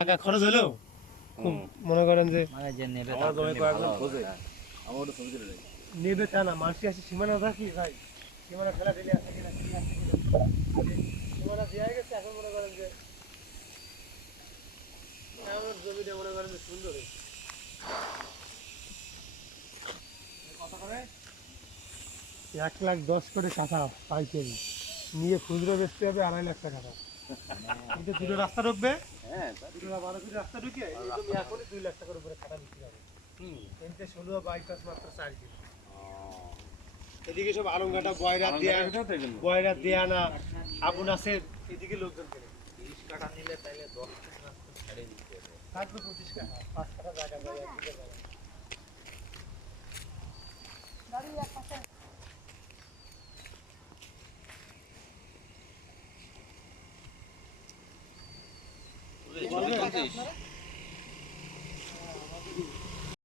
টাকা খরচ হলেও খুব মনে করেন যে নেবে তা না, মাসি আসে সীমানা রাখি ভাই, সীমানা ফেলা দিলে আছে কিনা কি আছে কিনা, সীমানা দেওয়া গেছে। এখন মনে করেন যে আমার জমিটা মনে করেন যে সুন্দর হয়েছে। কত করে? 1,10,000 করে কাঠা পাইকারি নিয়ে খুচরো বেচতে হবে 2.5 লাখ টাকা। কিন্তু দুটো রাস্তা ঢুকবে, দুটো 12 ফিট রাস্তা ঢুকে এই জমি এখনই 2 লাখ টাকার উপরে কাঠা বিক্রি হবে। এতে 16 বাইপাস মাত্র 4 ফিট। এদিকে সব আলমঘাটা বয়রা দেয়া না আগুন আছে, এদিকে লোকজন কেনে 30 কাঠা নিলে তাইলে 10 থেকে 5 ছেড়ে দিতে হবে, থাকবে 25 কাঠা, 5 কাঠা জায়গা যায় একদিকে যায়। গাড়ি এক পাশে বলবেন